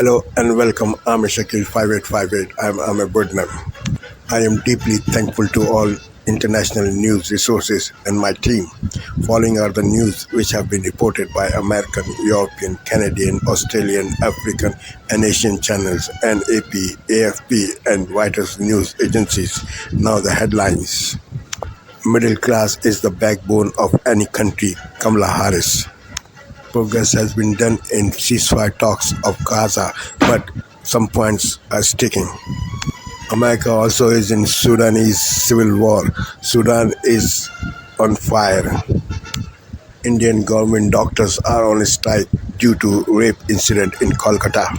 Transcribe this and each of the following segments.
Hello and welcome. I'm Shakil 5858. I'm a Budnam. I am deeply thankful to all international news resources and my team. Following are the news which have been reported by American, European, Canadian, Australian, African, and Asian channels, and AP, AFP, and Reuters news agencies. Now the headlines. Middle class is the backbone of any country. Kamala Harris. Progress has been done in ceasefire talks of Gaza, but some points are sticking. America also is in Sudanese civil war. Sudan is on fire. Indian government doctors are on strike due to rape incident in Kolkata.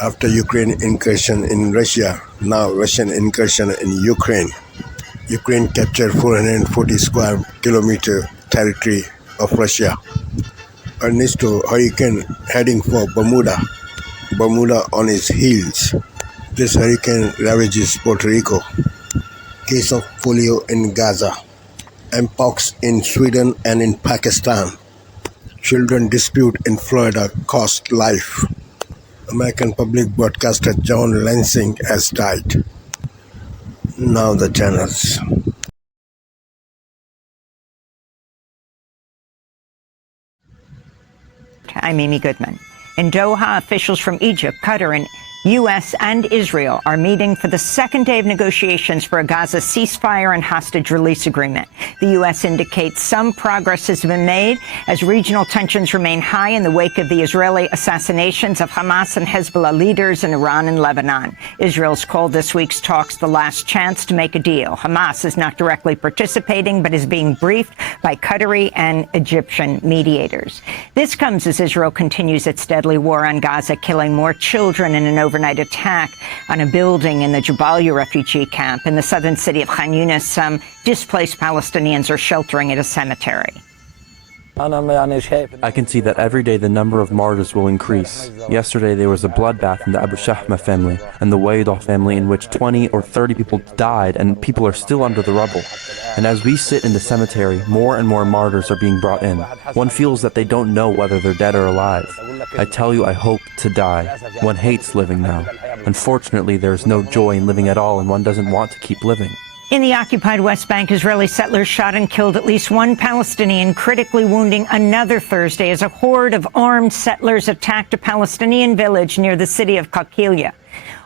After Ukraine incursion in Russia, now Russian incursion in Ukraine. Ukraine captured 440 square kilometer territory of Russia. Ernesto hurricane heading for Bermuda. Bermuda on its heels. This hurricane ravages Puerto Rico. Case of polio in Gaza. Mpox in Sweden and in Pakistan. Children dispute in Florida cost life. American public broadcaster John Lansing has died. Now the channels. I'm Amy Goodman. In Doha, officials from Egypt, Qatar, and U.S. and Israel are meeting for the second day of negotiations for a Gaza ceasefire and hostage release agreement. The U.S. indicates some progress has been made as regional tensions remain high in the wake of the Israeli assassinations of Hamas and Hezbollah leaders in Iran and Lebanon. Israel's called this week's talks the last chance to make a deal. Hamas is not directly participating, but is being briefed by Qatari and Egyptian mediators. This comes as Israel continues its deadly war on Gaza, killing more children in an overnight attack on a building in the Jabalia refugee camp in the southern city of Khan Yunis. Some displaced Palestinians are sheltering at a cemetery. I can see that every day the number of martyrs will increase. Yesterday there was a bloodbath in the Abu Shahma family and the Waidah family in which 20 or 30 people died and people are still under the rubble. And as we sit in the cemetery, more and more martyrs are being brought in. One feels that they don't know whether they're dead or alive. I tell you, I hope to die. One hates living now. Unfortunately, there is no joy in living at all and one doesn't want to keep living. In the occupied West Bank, Israeli settlers shot and killed at least one Palestinian, critically wounding another Thursday as a horde of armed settlers attacked a Palestinian village near the city of Qalqilia.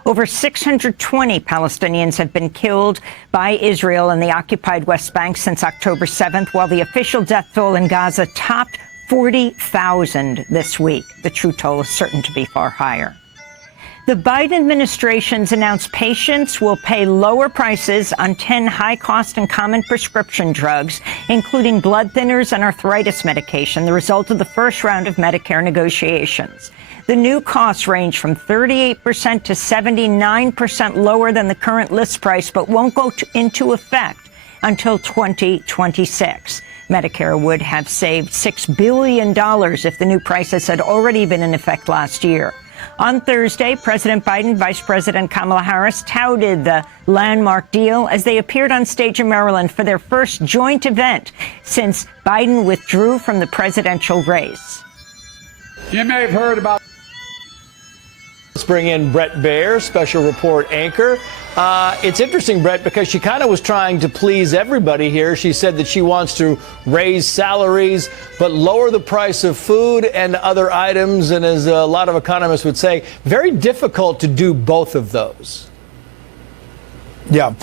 Over 620 Palestinians have been killed by Israel in the occupied West Bank since October 7th, while the official death toll in Gaza topped 40,000 this week. The true toll is certain to be far higher. The Biden administration's announced patients will pay lower prices on 10 high-cost and common prescription drugs, including blood thinners and arthritis medication, the result of the first round of Medicare negotiations. The new costs range from 38% to 79% lower than the current list price, but won't go into effect until 2026. Medicare would have saved $6 billion if the new prices had already been in effect last year. On Thursday, President Biden, Vice President Kamala Harris touted the landmark deal as they appeared on stage in Maryland for their first joint event since Biden withdrew from the presidential race. You may have heard about. Let's bring in Brett Baer, special report anchor. It's interesting, Brett, because she kind of was trying to please everybody here. She said that she wants to raise salaries, but lower the price of food and other items. And as a lot of economists would say, very difficult to do both of those. Yeah.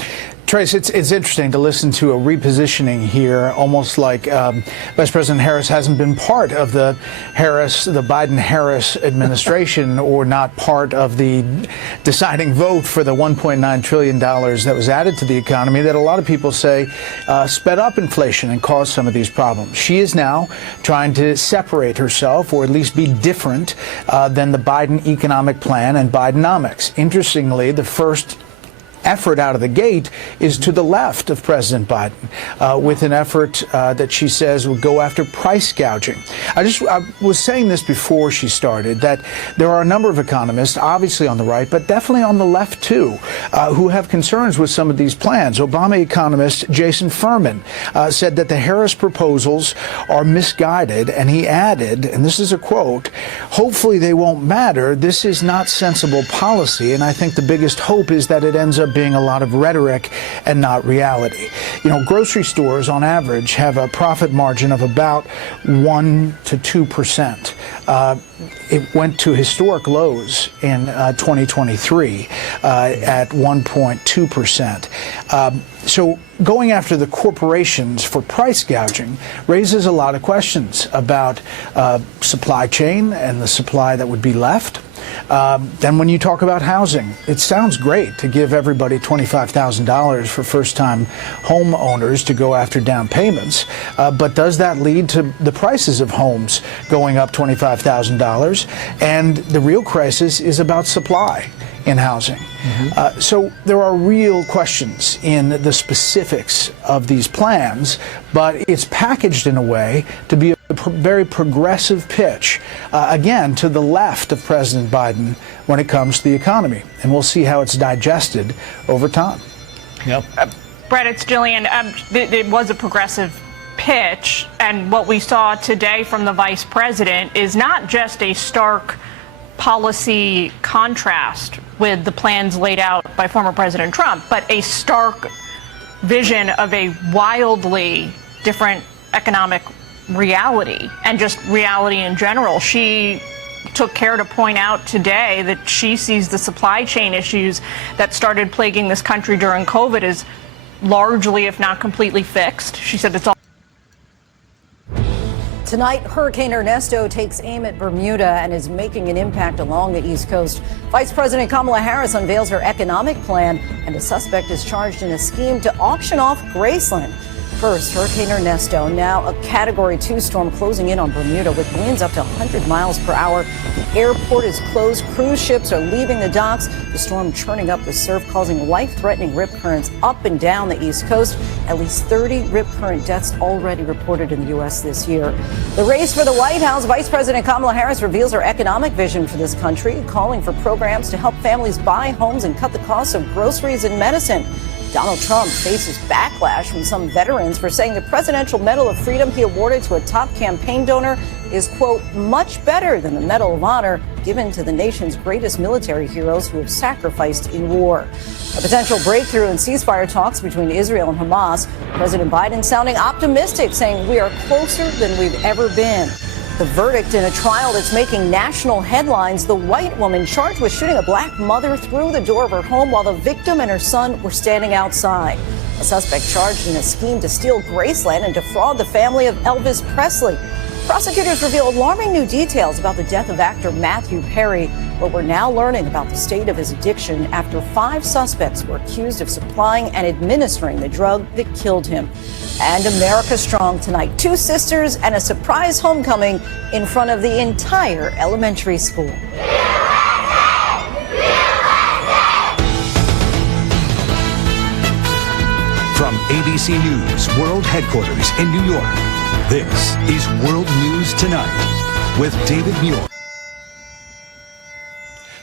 Trace, it's interesting to listen to a repositioning here, almost like Vice President Harris hasn't been part of the Biden-Harris administration or not part of the deciding vote for the $1.9 trillion that was added to the economy that a lot of people say sped up inflation and caused some of these problems. She is now trying to separate herself, or at least be different than the Biden economic plan and Bidenomics. Interestingly, the first effort out of the gate is to the left of President Biden, with an effort that she says will go after price gouging. I was saying this before she started, that there are a number of economists, obviously on the right, but definitely on the left too, who have concerns with some of these plans. Obama economist Jason Furman said that the Harris proposals are misguided, and he added, and this is a quote, "Hopefully they won't matter. This is not sensible policy, and I think the biggest hope is that it ends up being a lot of rhetoric and not reality." You know, grocery stores on average have a profit margin of about 1 to 2%. It went to historic lows in 2023 at 1.2%. So going after the corporations for price gouging raises a lot of questions about supply chain and the supply that would be left. Then when you talk about housing, it sounds great to give everybody $25,000 for first-time homeowners to go after down payments, but does that lead to the prices of homes going up $25,000? And the real crisis is about supply in housing. So there are real questions in the specifics of these plans, but it's packaged in a way to be a very progressive pitch, again, to the left of President Biden when it comes to the economy. And we'll see how it's digested over time. Yep. Brett, it's Jillian. It was a progressive pitch, and what we saw today from the vice president is not just a stark policy contrast with the plans laid out by former President Trump, but a stark vision of a wildly different economic reality and just reality in general. She took care to point out today that she sees the supply chain issues that started plaguing this country during COVID as largely, if not completely, fixed. She said it's all. Tonight, Hurricane Ernesto takes aim at Bermuda and is making an impact along the East Coast. Vice President Kamala Harris unveils her economic plan, and a suspect is charged in a scheme to auction off Graceland. First, Hurricane Ernesto, now a Category 2 storm closing in on Bermuda with winds up to 100 miles per hour. The airport is closed. Cruise ships are leaving the docks. The storm churning up the surf, causing life-threatening rip currents up and down the East Coast. At least 30 rip current deaths already reported in the U.S. this year. The race for the White House, Vice President Kamala Harris reveals her economic vision for this country, calling for programs to help families buy homes and cut the costs of groceries and medicine. Donald Trump faces backlash from some veterans for saying the Presidential Medal of Freedom he awarded to a top campaign donor is, quote, much better than the Medal of Honor given to the nation's greatest military heroes who have sacrificed in war. A potential breakthrough in ceasefire talks between Israel and Hamas. President Biden sounding optimistic, saying we are closer than we've ever been. The verdict in a trial that's making national headlines, the white woman charged with shooting a black mother through the door of her home while the victim and her son were standing outside. A suspect charged in a scheme to steal Graceland and defraud the family of Elvis Presley. Prosecutors reveal alarming new details about the death of actor Matthew Perry, but we're now learning about the state of his addiction after 5 suspects were accused of supplying and administering the drug that killed him. And America Strong tonight. 2 sisters and a surprise homecoming in front of the entire elementary school. From ABC News World Headquarters in New York, this is World News Tonight with David Muir.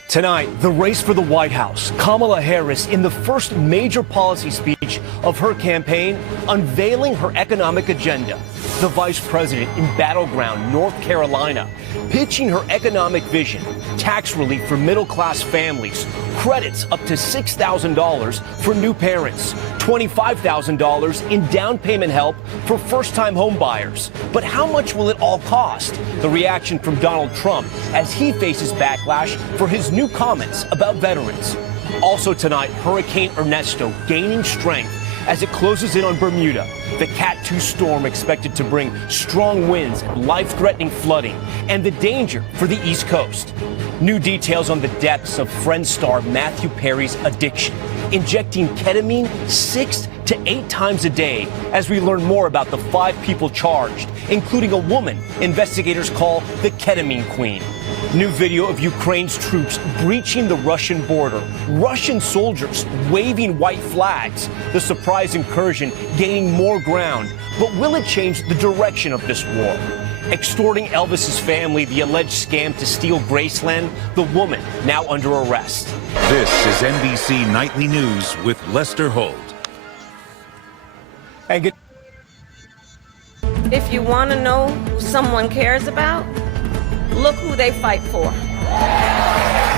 Tonight, the race for the White House. Kamala Harris, in the first major policy speech of her campaign, unveiling her economic agenda. The vice president in battleground North Carolina, pitching her economic vision. Tax relief for middle-class families. Credits up to $6,000 for new parents. $25,000 in down payment help for first-time home buyers. But how much will it all cost? The reaction from Donald Trump as he faces backlash for his new comments about veterans. Also tonight, Hurricane Ernesto gaining strength as it closes in on Bermuda. The Cat 2 storm expected to bring strong winds and life-threatening flooding and the danger for the East Coast. New details on the depths of Friends star Matthew Perry's addiction, injecting ketamine 6 to 8 times a day as we learn more about the 5 people charged, including a woman investigators call the ketamine queen. New video of Ukraine's troops breaching the Russian border. Russian soldiers waving white flags. The surprise incursion gaining more ground. But will it change the direction of this war? Extorting Elvis's family the alleged scam to steal Graceland, the woman now under arrest. This is NBC Nightly News with Lester Holt. And get If you want to know who someone cares about, look who they fight for.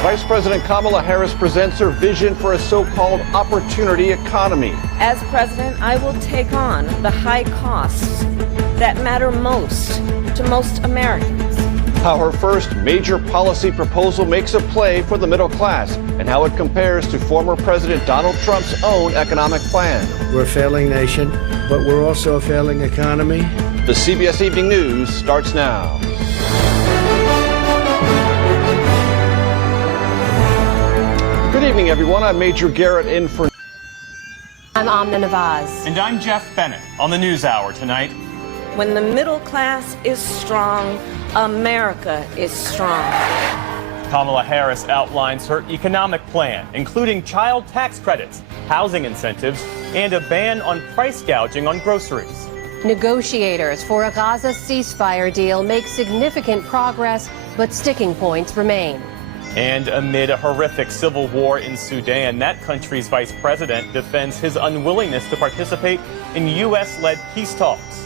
Vice President Kamala Harris presents her vision for a so-called opportunity economy. As president, I will take on the high costs that matter most to most Americans. How her first major policy proposal makes a play for the middle class, and how it compares to former President Donald Trump's own economic plan. We're a failing nation, but we're also a failing economy. The CBS Evening News starts now. Good evening, everyone. I'm Major Garrett in for... I'm Amna Nawaz. And I'm Jeff Bennett on the NewsHour tonight. When the middle class is strong, America is strong. Kamala Harris outlines her economic plan, including child tax credits, housing incentives, and a ban on price gouging on groceries. Negotiators for a Gaza ceasefire deal make significant progress, but sticking points remain. And amid a horrific civil war in Sudan, that country's vice president defends his unwillingness to participate in U.S.-led peace talks.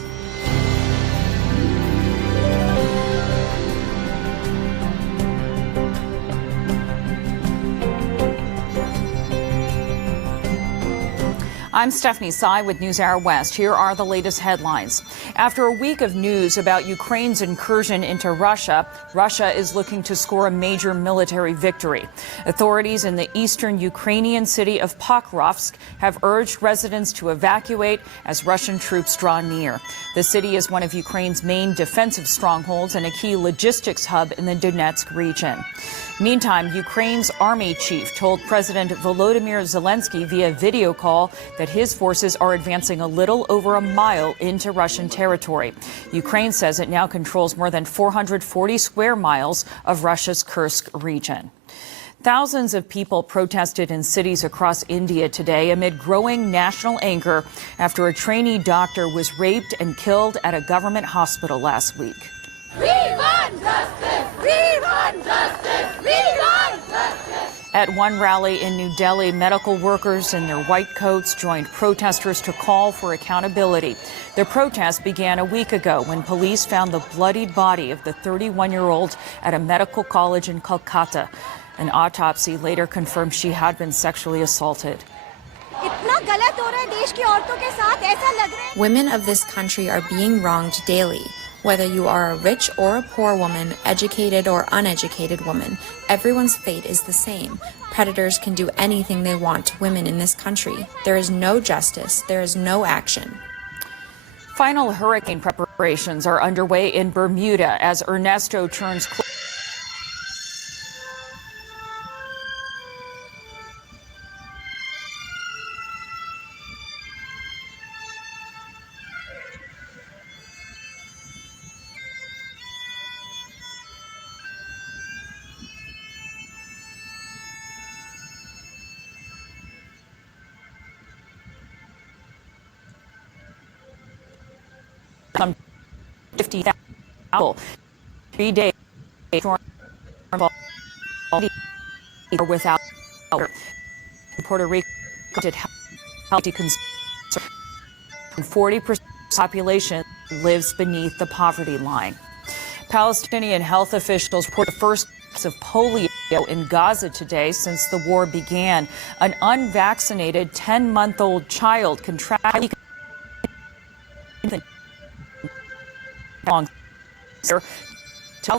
I'm Stephanie Tsai with NewsHour West. Here are the latest headlines. After a week of news about Ukraine's incursion into Russia, Russia is looking to score a major military victory. Authorities in the eastern Ukrainian city of Pokrovsk have urged residents to evacuate as Russian troops draw near. The city is one of Ukraine's main defensive strongholds and a key logistics hub in the Donetsk region. Meantime, Ukraine's army chief told President Volodymyr Zelensky via video call that his forces are advancing a little over a mile into Russian territory. Ukraine says it now controls more than 440 square miles of Russia's Kursk region. Thousands of people protested in cities across India today amid growing national anger after a trainee doctor was raped and killed at a government hospital last week. We want justice! We want justice! We want justice! At one rally in New Delhi, medical workers in their white coats joined protesters to call for accountability. The protest began a week ago when police found the bloodied body of the 31-year-old at a medical college in Kolkata. An autopsy later confirmed she had been sexually assaulted. Women of this country are being wronged daily. Whether you are a rich or a poor woman, educated or uneducated woman, everyone's fate is the same. Predators can do anything they want to women in this country. There is no justice. There is no action. Final hurricane preparations are underway in Bermuda as Ernesto turns close. Some 50,000 people. 3 days without water. Puerto Rico did healthy concern. 40% population lives beneath the poverty line. Palestinian health officials report the first case of polio in Gaza today since the war began. An unvaccinated 10-month-old child contracted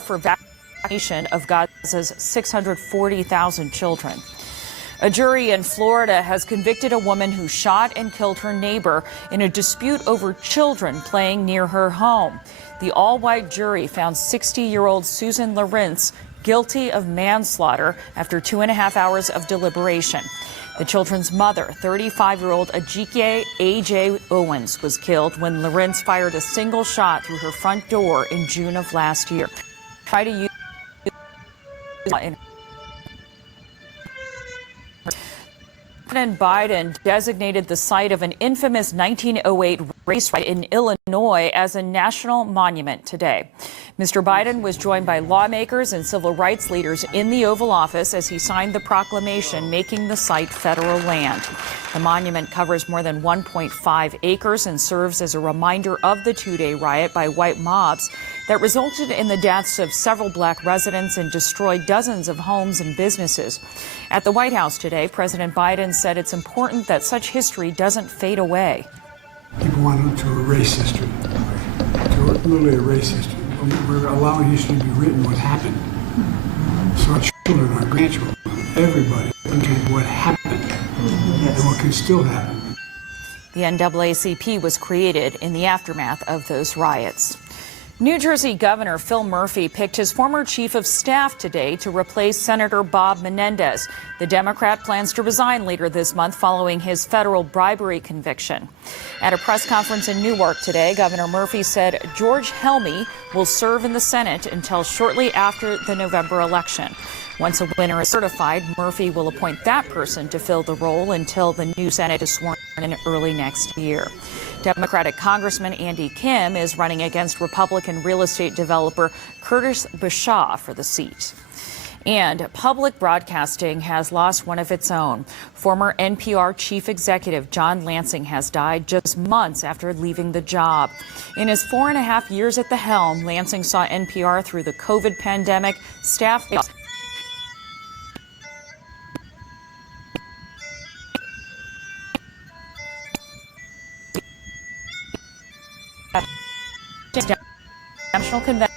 for vaccination of Gaza's 640,000 children. A jury in Florida has convicted a woman who shot and killed her neighbor in a dispute over children playing near her home. The all-white jury found 60-year-old Susan Lawrence guilty of manslaughter after 2.5 hours of deliberation. The children's mother, 35-year-old Ajike A.J. Owens, was killed when Lawrence fired a single shot through her front door in June of last year. Tried to use President Biden designated the site of an infamous 1908 race riot in Illinois as a national monument today. Mr. Biden was joined by lawmakers and civil rights leaders in the Oval Office as he signed the proclamation making the site federal land. The monument covers more than 1.5 acres and serves as a reminder of the two-day riot by white mobs that resulted in the deaths of several black residents and destroyed dozens of homes and businesses. At the White House today, President Biden said it's important that such history doesn't fade away. People want to erase history, to literally erase history. We're allowing history to be written what happened. So our children, our grandchildren, everybody understands what happened and what can still happen. The NAACP was created in the aftermath of those riots. New Jersey Governor Phil Murphy picked his former chief of staff today to replace Senator Bob Menendez. The Democrat plans to resign later this month following his federal bribery conviction. At a press conference in Newark today, Governor Murphy said George Helmy will serve in the Senate until shortly after the November election. Once a winner is certified, Murphy will appoint that person to fill the role until the new Senate is sworn in early next year. Democratic Congressman Andy Kim is running against Republican real estate developer Curtis Bashaw for the seat. And public broadcasting has lost one of its own. Former NPR chief executive John Lansing has died just months after leaving the job. In his 4.5 years at the helm, Lansing saw NPR through the COVID pandemic, staff National Convention.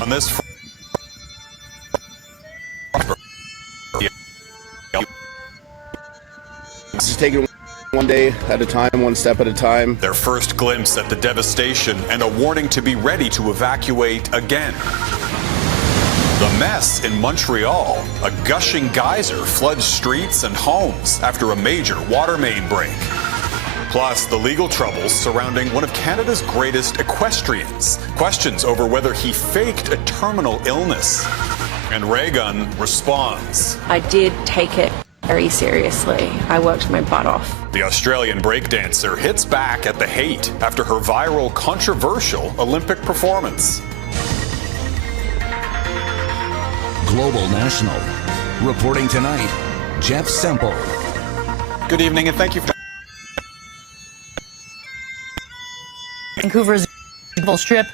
On this This is taking one day at a time, one step at a time. Their first glimpse at the devastation and a warning to be ready to evacuate again. The mess in Montreal. A gushing geyser floods streets and homes after a major water main break. Plus, the legal troubles surrounding one of Canada's greatest equestrians. Questions over whether he faked a terminal illness. And Raygun responds. I did take it very seriously. I worked my butt off. The Australian breakdancer hits back at the hate after her viral, controversial Olympic performance. Global National. Reporting tonight, Jeff Semple. Good evening and thank you for... Vancouver's Strip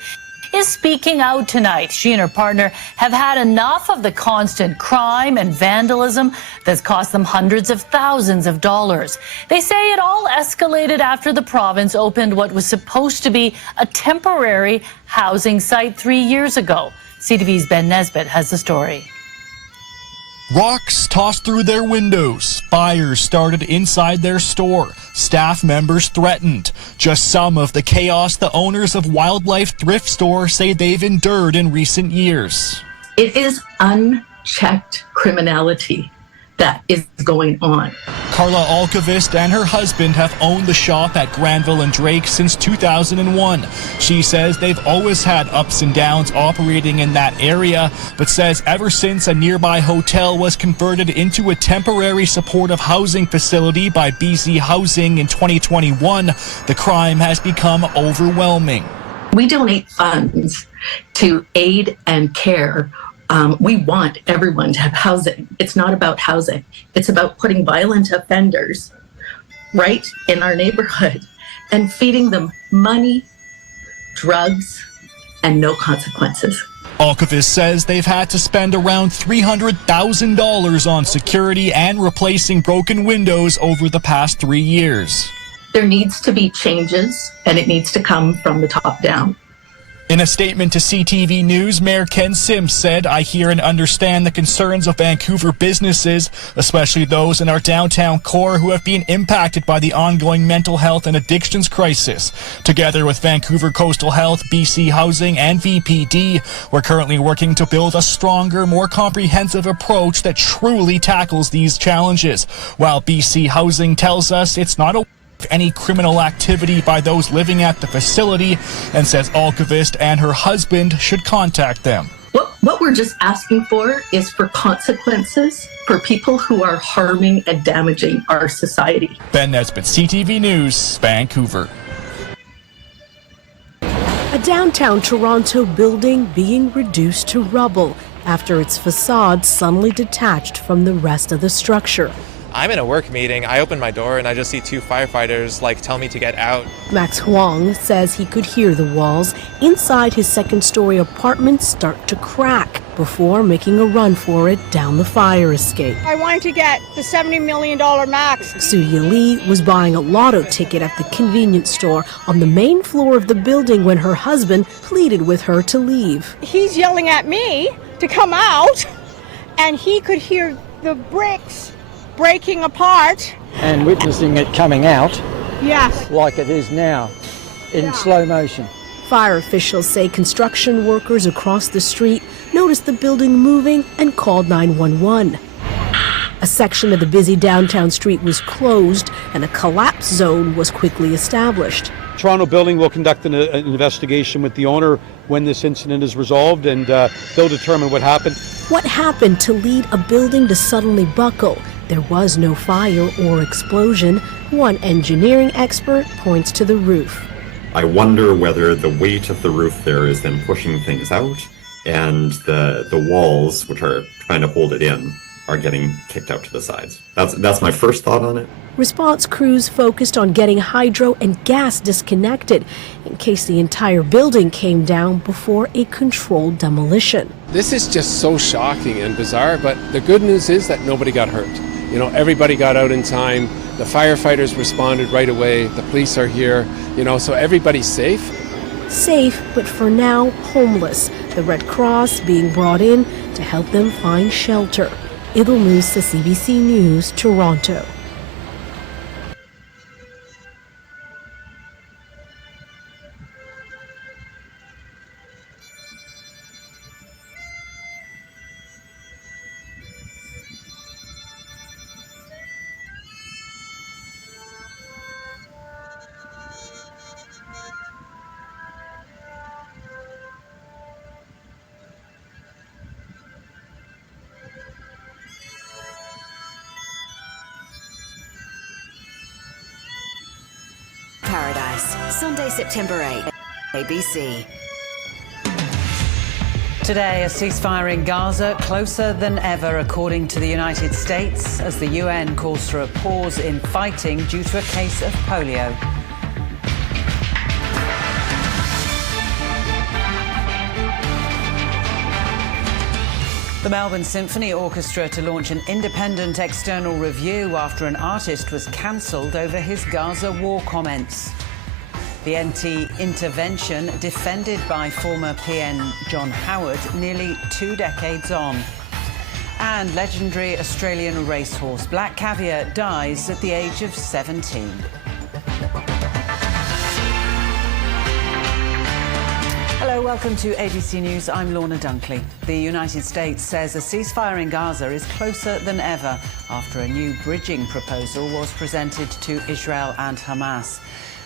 is speaking out tonight. She and her partner have had enough of the constant crime and vandalism that's cost them hundreds of thousands of dollars. They say it all escalated after the province opened what was supposed to be a temporary housing site 3 years ago. CTV's Ben Nesbitt has the story. Rocks tossed through their windows. Fires started inside their store. Staff members threatened. Just some of the chaos the owners of Wildlife Thrift Store say they've endured in recent years. It is unchecked criminality that is going on. Carla Alkavist and her husband have owned the shop at Granville and Drake since 2001. She says they've always had ups and downs operating in that area, but says ever since a nearby hotel was converted into a temporary supportive housing facility by BC Housing in 2021, the crime has become overwhelming. We donate funds to aid and care. We want everyone to have housing. It's not about housing. It's about putting violent offenders right in our neighborhood and feeding them money, drugs, and no consequences. Alkavist says they've had to spend around $300,000 on security and replacing broken windows over the past 3 years. There needs to be changes, and it needs to come from the top down. In a statement to CTV News, Mayor Ken Sims said, "I hear and understand the concerns of Vancouver businesses, especially those in our downtown core who have been impacted by the ongoing mental health and addictions crisis. Together with Vancouver Coastal Health, BC Housing, and VPD, we're currently working to build a stronger, more comprehensive approach that truly tackles these challenges. While BC Housing tells us it's not a any criminal activity by those living at the facility and says Alkvist and her husband should contact them." What we're just asking for is for consequences for people who are harming and damaging our society. Ben Nesbitt, CTV News, Vancouver. A downtown Toronto building being reduced to rubble after its facade suddenly detached from the rest of the structure. I'm in a work meeting. I open my door and I just see two firefighters tell me to get out. Max Huang says he could hear the walls inside his second-story apartment start to crack before making a run for it down the fire escape. I wanted to get the $70 million max. Suya Lee was buying a lotto ticket at the convenience store on the main floor of the building when her husband pleaded with her to leave. He's yelling at me to come out, and he could hear the bricks breaking apart. And witnessing it coming out. Yes. Like it is now, in slow motion. Fire officials say construction workers across the street noticed the building moving and called 911. A section of the busy downtown street was closed and a collapse zone was quickly established. Toronto Building will conduct an investigation with the owner when this incident is resolved, and they'll determine what happened. What happened to lead a building to suddenly buckle? There was no fire or explosion. One engineering expert points to the roof. I wonder whether the weight of the roof there is then pushing things out, and the walls, which are trying to hold it in, are getting kicked out to the sides. That's my first thought on it. Response crews focused on getting hydro and gas disconnected in case the entire building came down before a controlled demolition. This is just so shocking and bizarre, but the good news is that nobody got hurt. Everybody got out in time. The firefighters responded right away. The police are here, so everybody's safe. Safe, but for now, homeless. The Red Cross being brought in to help them find shelter. Idil Musa, CBC News, Toronto. Paradise, Sunday, September 8, ABC. Today, a ceasefire in Gaza closer than ever, according to the United States, as the UN calls for a pause in fighting due to a case of polio. The Melbourne Symphony Orchestra to launch an independent external review after an artist was cancelled over his Gaza war comments. The anti-intervention defended by former PN John Howard nearly 2 decades on. And legendary Australian racehorse Black Caviar dies at the age of 17. Hello, welcome to ABC News. I'm Lorna Dunkley. The United States says a ceasefire in Gaza is closer than ever after a new bridging proposal was presented to Israel and Hamas.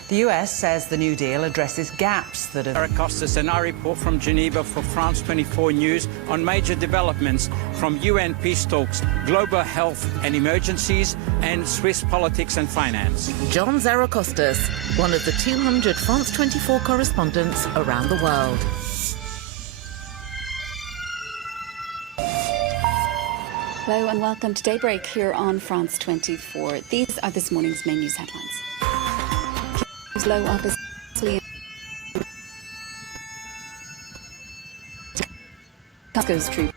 The US says the new deal addresses gaps that are... Eric Costas and our report from Geneva for France 24 News on major developments from UN peace talks, global health and emergencies, and Swiss politics and finance. John Zaracostas, one of the 200 France 24 correspondents around the world. Hello and welcome to Daybreak here on France 24. These are this morning's main news headlines. Low obviously Moscow's troops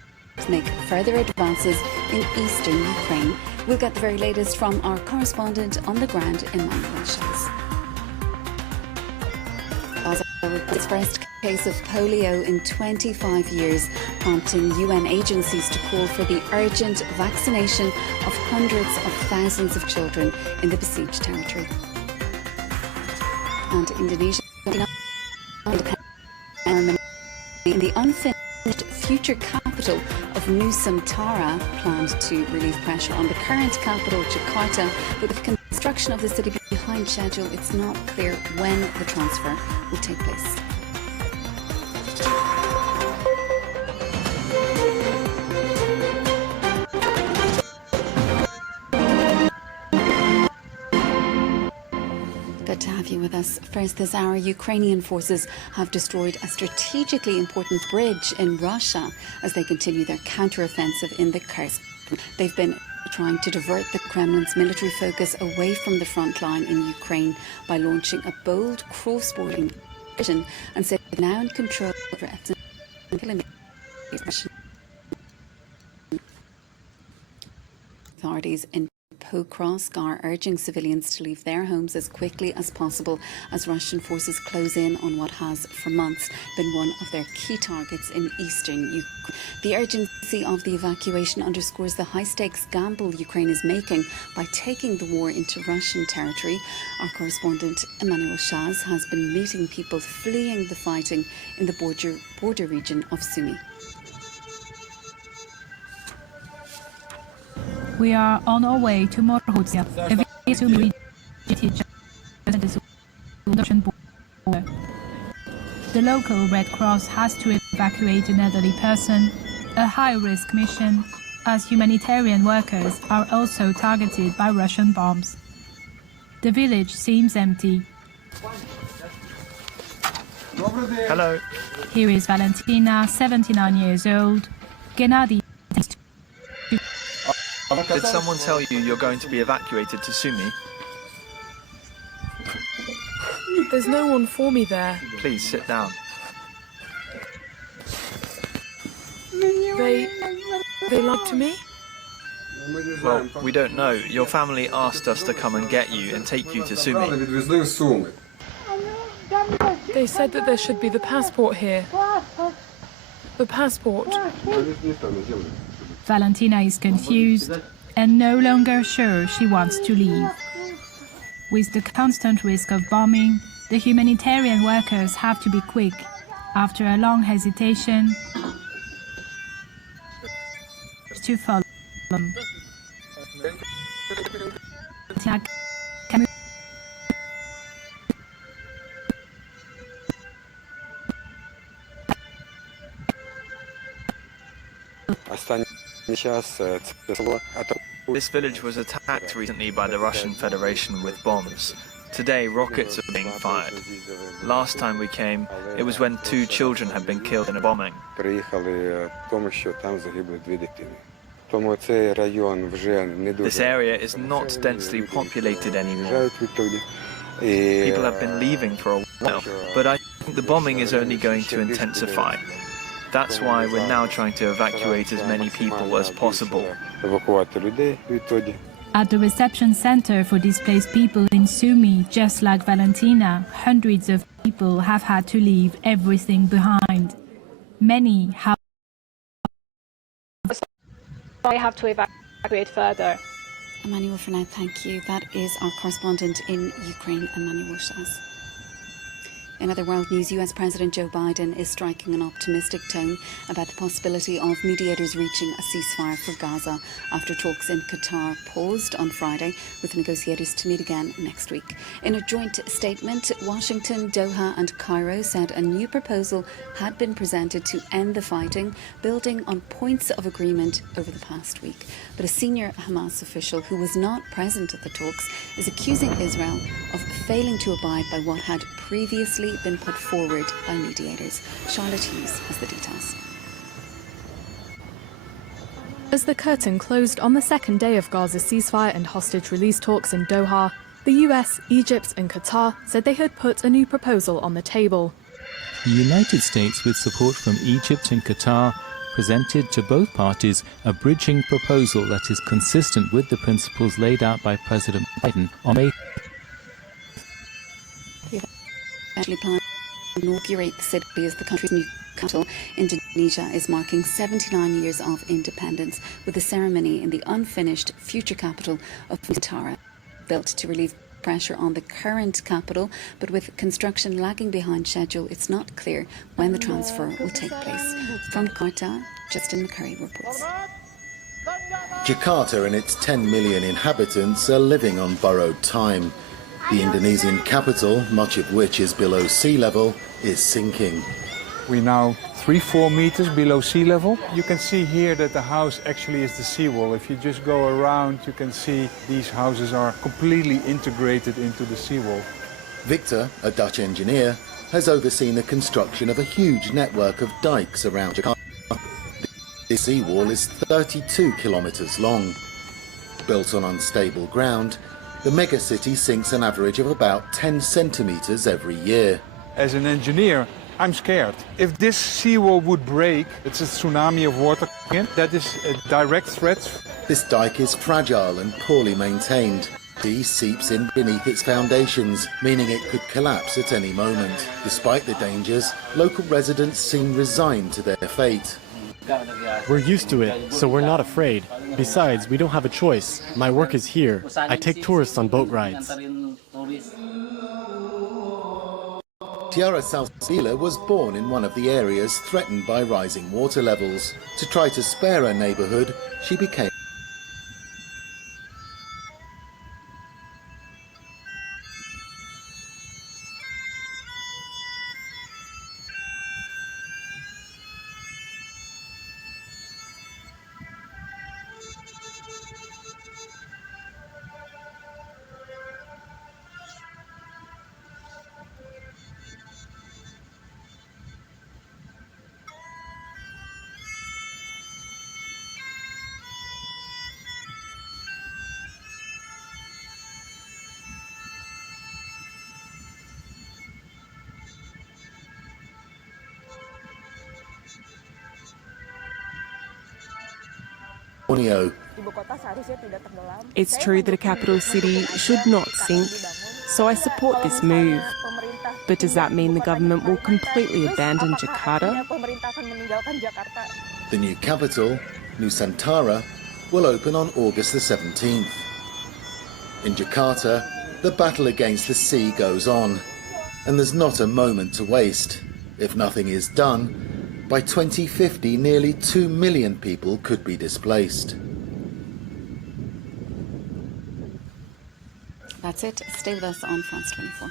make further advances in eastern Ukraine. We'll get the very latest from our correspondent on the ground in Moscow. Gaza reports first case of polio in 25 years, prompting UN agencies to call for the urgent vaccination of hundreds of thousands of children in the besieged territory. And Indonesia, in the unfinished future capital of Nusantara, planned to relieve pressure on the current capital, Jakarta, but with construction of the city behind schedule, it's not clear when the transfer will take place. Good to have you with us. First this hour, Ukrainian forces have destroyed a strategically important bridge in Russia as they continue their counter-offensive in the Kursk. They've been trying to divert the Kremlin's military focus away from the front line in Ukraine by launching a bold cross-border mission and say they're now in control over authorities in Pokrovsk are urging civilians to leave their homes as quickly as possible as Russian forces close in on what has for months been one of their key targets in eastern Ukraine. The urgency of the evacuation underscores the high-stakes gamble Ukraine is making by taking the war into Russian territory. Our correspondent Emmanuel Shaz has been meeting people fleeing the fighting in the border region of Sumy. We are on our way to Morhutsia, The local Red Cross has to evacuate an elderly person, a high-risk mission, as humanitarian workers are also targeted by Russian bombs. The village seems empty. Hello. Here is Valentina, 79 years old, Gennady. Did someone tell you you're going to be evacuated to Sumy? There's no one for me there. Please sit down. They lied to me? Well, we don't know. Your family asked us to come and get you and take you to Sumy. They said that there should be the passport here. The passport. Valentina is confused and no longer sure she wants to leave. With the constant risk of bombing, the humanitarian workers have to be quick. After a long hesitation, to follow them. This village was attacked recently by the Russian Federation with bombs. Today, rockets are being fired. Last time we came, it was when 2 children had been killed in a bombing. This area is not densely populated anymore. People have been leaving for a while, but I think the bombing is only going to intensify. That's why we're now trying to evacuate as many people as possible. At the reception center for displaced people in Sumy, just like Valentina, hundreds of people have had to leave everything behind. Many have to evacuate further. Emmanuel, for now, thank you. That is our correspondent in Ukraine, Emmanuel Shaz. In other world news, US President Joe Biden is striking an optimistic tone about the possibility of mediators reaching a ceasefire for Gaza after talks in Qatar paused on Friday, with negotiators to meet again next week. In a joint statement, Washington, Doha and Cairo said a new proposal had been presented to end the fighting, building on points of agreement over the past week. But a senior Hamas official who was not present at the talks is accusing Israel of failing to abide by what had previously been put forward by mediators. Charlotte Hughes has the details. As the curtain closed on the second day of Gaza's ceasefire and hostage release talks in Doha, the US, Egypt and Qatar said they had put a new proposal on the table. The United States, with support from Egypt and Qatar, presented to both parties a bridging proposal that is consistent with the principles laid out by President Biden on May. Actually planned inaugurate the city as the country's new capital. Indonesia is marking 79 years of independence with a ceremony in the unfinished future capital of Nusantara, built to relieve pressure on the current capital, but with construction lagging behind schedule, it's not clear when the transfer will take place. From Jakarta, Justin McCurry reports. Jakarta and its 10 million inhabitants are living on borrowed time. The Indonesian capital, much of which is below sea level, is sinking. We're now 3-4 meters below sea level. You can see here that the house actually is the seawall. If you just go around, you can see these houses are completely integrated into the seawall. Victor, a Dutch engineer, has overseen the construction of a huge network of dikes around Jakarta. The seawall is 32 kilometers long. Built on unstable ground, the megacity sinks an average of about 10 centimeters every year. As an engineer, I'm scared. If this seawall would break, it's a tsunami of water. That is a direct threat. This dike is fragile and poorly maintained. Sea seeps in beneath its foundations, meaning it could collapse at any moment. Despite the dangers, local residents seem resigned to their fate. We're used to it, so we're not afraid. Besides, we don't have a choice. My work is here. I take tourists on boat rides. Tiara Salsila was born in one of the areas threatened by rising water levels. To try to spare her neighborhood, she became Borneo. It's true that a capital city should not sink, so I support this move. But does that mean the government will completely abandon Jakarta? The new capital, Nusantara, will open on August the 17th. In Jakarta, the battle against the sea goes on, and there's not a moment to waste. If nothing is done, by 2050, nearly 2 million people could be displaced. That's it. Stay with us on France 24.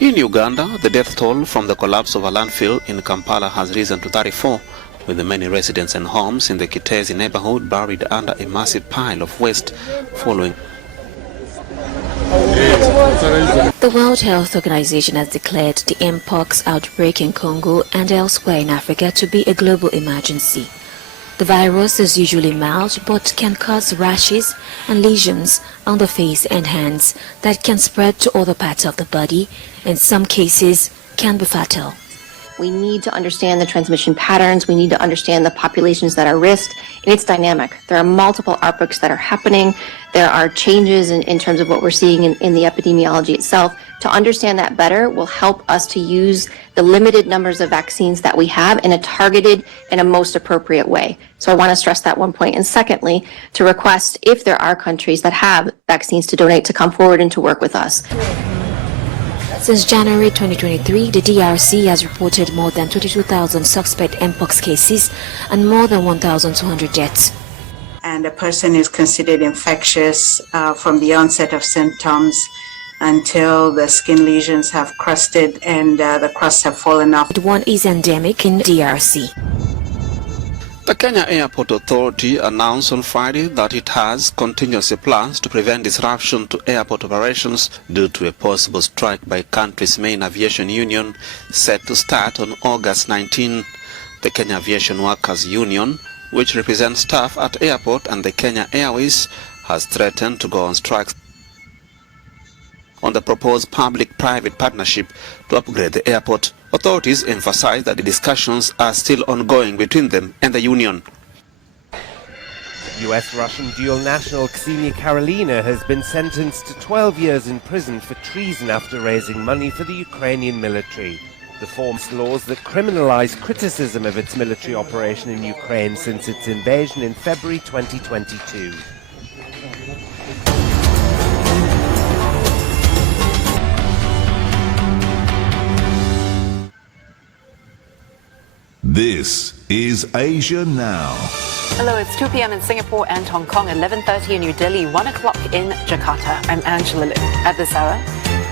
In Uganda, the death toll from the collapse of a landfill in Kampala has risen to 34, with many residents and homes in the Kitezi neighborhood buried under a massive pile of waste following. The World Health Organization has declared the mpox outbreak in Congo and elsewhere in Africa to be a global emergency. The virus is usually mild but can cause rashes and lesions on the face and hands that can spread to other parts of the body. In some cases, can be fatal. We need to understand the transmission patterns. We need to understand the populations that are risked. And it's dynamic. There are multiple outbreaks that are happening. There are changes in terms of what we're seeing in the epidemiology itself. To understand that better will help us to use the limited numbers of vaccines that we have in a targeted and a most appropriate way. So I want to stress that one point. And secondly, to request if there are countries that have vaccines to donate to come forward and to work with us. Since January 2023, the DRC has reported more than 22,000 suspect mpox cases and more than 1,200 deaths. And a person is considered infectious from the onset of symptoms until the skin lesions have crusted and the crusts have fallen off. One is endemic in DRC. The Kenya Airport Authority announced on Friday that it has contingency plans to prevent disruption to airport operations due to a possible strike by country's main aviation union set to start on August 19. The Kenya Aviation Workers Union, which represents staff at airport and the Kenya Airways, has threatened to go on strike on the proposed public-private partnership to upgrade the airport. Authorities emphasize that the discussions are still ongoing between them and the union. US-Russian dual national Ksenia Karelina has been sentenced to 12 years in prison for treason after raising money for the Ukrainian military. The forms laws that criminalize criticism of its military operation in Ukraine since its invasion in February 2022. This is Asia Now. Hello, it's 2 p.m. in Singapore and Hong Kong, 11:30 in New Delhi, 1 o'clock in Jakarta. I'm Angela Liu. At this hour,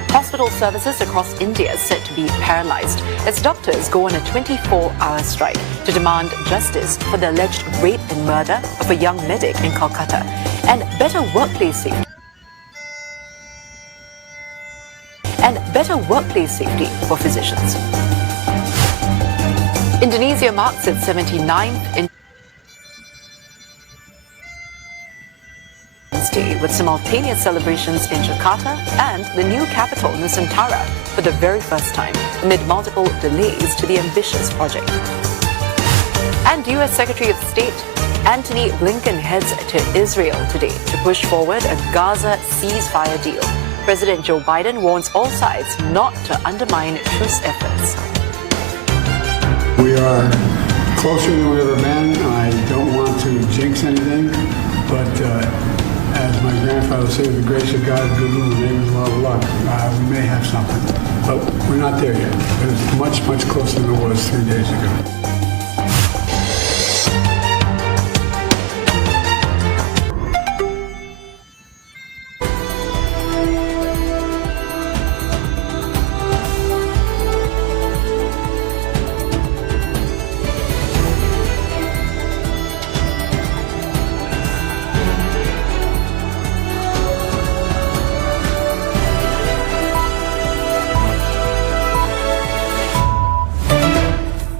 hospital services across India are set to be paralyzed as doctors go on a 24-hour strike to demand justice for the alleged rape and murder of a young medic in Kolkata and better workplace safety for physicians. Indonesia marks its 79th with simultaneous celebrations in Jakarta and the new capital, Nusantara, for the very first time, amid multiple delays to the ambitious project. And U.S. Secretary of State Antony Blinken heads to Israel today to push forward a Gaza ceasefire deal. President Joe Biden warns all sides not to undermine truce efforts. We are closer than we've ever been. I don't want to jinx anything, but as my grandfather said, with the grace of God, good little neighbors, a lot of luck. We may have something, but we're not there yet. But it's much, much closer than it was 3 days ago.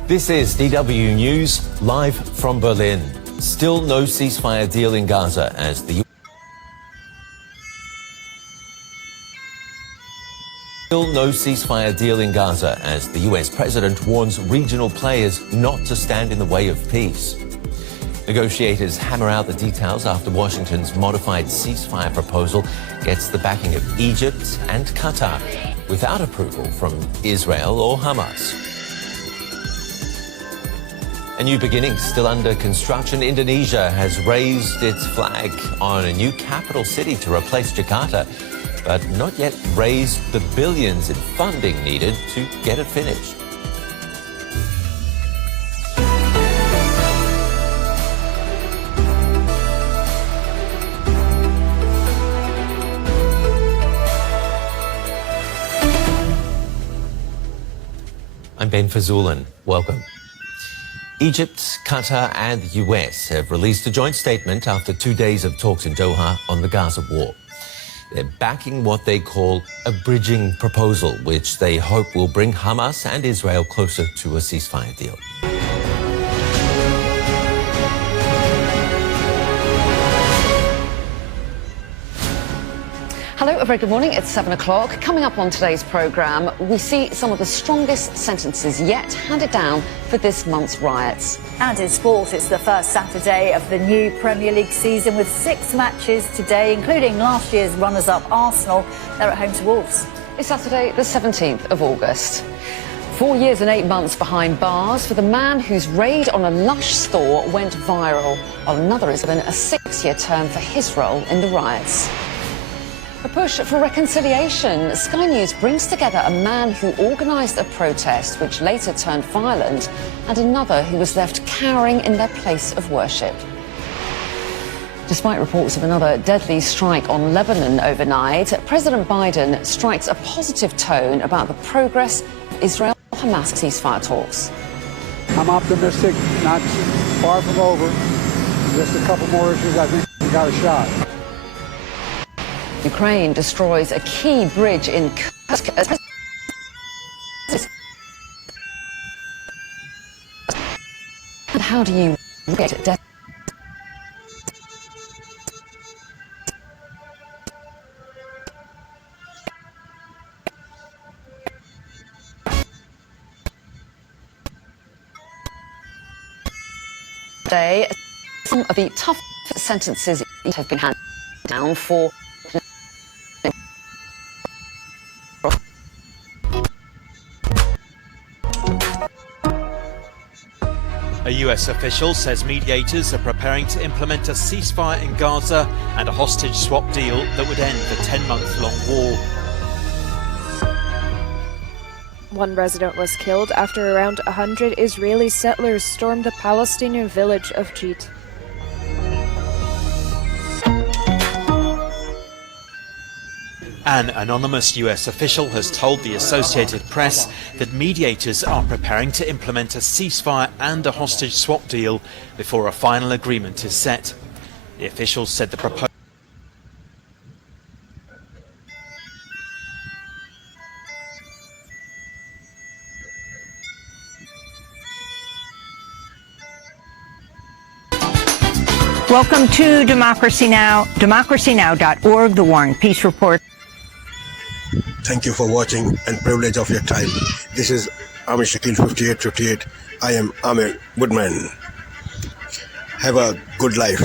This is DW News, live from Berlin. Still no ceasefire deal in Gaza as the US president warns regional players not to stand in the way of peace. Negotiators hammer out the details after Washington's modified ceasefire proposal gets the backing of Egypt and Qatar, without approval from Israel or Hamas. A new beginning still under construction. Indonesia has raised its flag on a new capital city to replace Jakarta, but not yet raised the billions in funding needed to get it finished. I'm Ben Fazulin. Welcome. Egypt, Qatar and the US have released a joint statement after 2 days of talks in Doha on the Gaza war. They're backing what they call a bridging proposal, which they hope will bring Hamas and Israel closer to a ceasefire deal. Hello, a very good morning. It's 7 o'clock. Coming up on today's programme, we see some of the strongest sentences yet handed down for this month's riots. And in sport, it's the first Saturday of the new Premier League season with 6 matches today, including last year's runners-up Arsenal. They're at home to Wolves. It's Saturday, the 17th of August. 4 years and 8 months behind bars for the man whose raid on a Lush store went viral, while another is given a 6-year term for his role in the riots. A push for reconciliation. Sky News brings together a man who organised a protest which later turned violent and another who was left cowering in their place of worship. Despite reports of another deadly strike on Lebanon overnight, President Biden strikes a positive tone about the progress of Israel-Hamas ceasefire talks. I'm optimistic, not far from over. Just a couple more issues, I think we got a shot. Ukraine destroys a key bridge in Kursk. And how do you get death? Today, some of the tough sentences have been handed down for A US official says mediators are preparing to implement a ceasefire in Gaza and a hostage swap deal that would end the 10-month-long war. One resident was killed after around 100 Israeli settlers stormed the Palestinian village of Jit. An anonymous US official has told the Associated Press that mediators are preparing to implement a ceasefire and a hostage swap deal before a final agreement is set. The official said the proposal Welcome to Democracy Now!, democracynow.org, The War and Peace Report. Thank you for watching and privilege of your time. This is Amir Shakil 5858. I am Amir Woodman. Have a good life.